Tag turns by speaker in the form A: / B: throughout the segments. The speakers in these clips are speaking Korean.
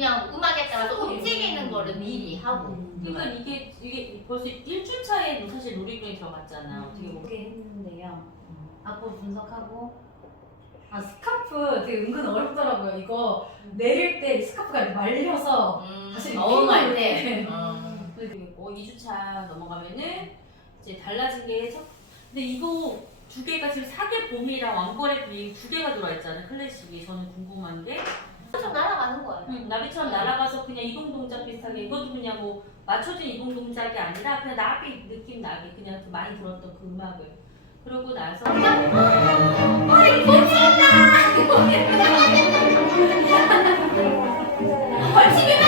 A: 그냥 음악에 따라서 움직이는 거를 미리 하고.
B: 그러니까 이게 이게 벌써 1주 차에 사실 놀이동에 들어갔잖아. 어떻게 보면.
C: 그렇게 했는데요. 악보 분석하고 아 스카프 되게 은근 어렵더라고요. 이거 내릴 때 스카프가 말려서
A: 음,
C: 다시
A: 너무 할 때. 음.
B: 그리고 2주차 넘어가면은 이제 달라진 게 첫. 근데 이거 두 개가 지금 사계 봄이랑 왕벌의 비두 개가 들어와 있잖아요. 클래식이 저는 궁금한 게
A: 좀 날아가는 거예요.
B: 음, 나비처럼 날아가서 그냥 이동 동작 비슷하게 이것도 그냥 뭐 맞춰진 이동 동작이 아니라 그냥 나비 느낌 나게 그냥 그 많이 들었던 그 음악을 그러고 나서
A: 아, 이거 벌칙이다! 벌칙이다!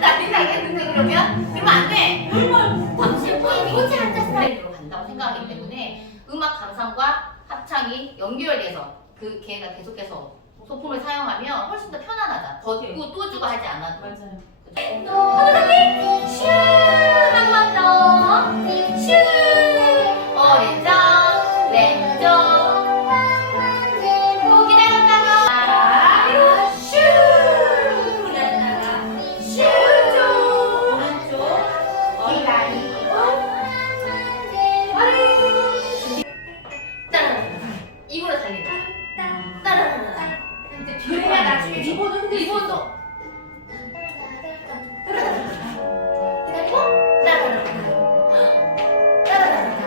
A: 난리 나겠는데, 그러면? 그러면 안 돼! 당신 포인트 호텔 한자 스타일로 간다고 생각하기 때문에 음악 감상과 합창이 연결돼서 그 걔가 계속해서 소품을 사용하면 훨씬 더 편안하다. 걷고 또 주고 하지 않아도.
B: 맞아요.
A: 슈! 한번 더. 슈!
C: 리본을 흔들 수
A: 리본도.
C: 있어.
A: 기다리고. 따라라라. 따라라라.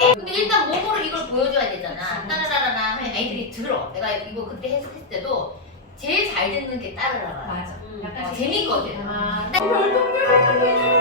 A: 예, 근데 일단 몸으로 이걸 보여줘야 되잖아. 따라라라라 하면 애들이 들어. 내가 이거 그때 해석했을 때도 제일 잘 듣는 게 따라라라.
C: 맞아.
B: 음.
C: 약간
A: 어, 재밌거든.
C: 아,
A: 별똥별 활동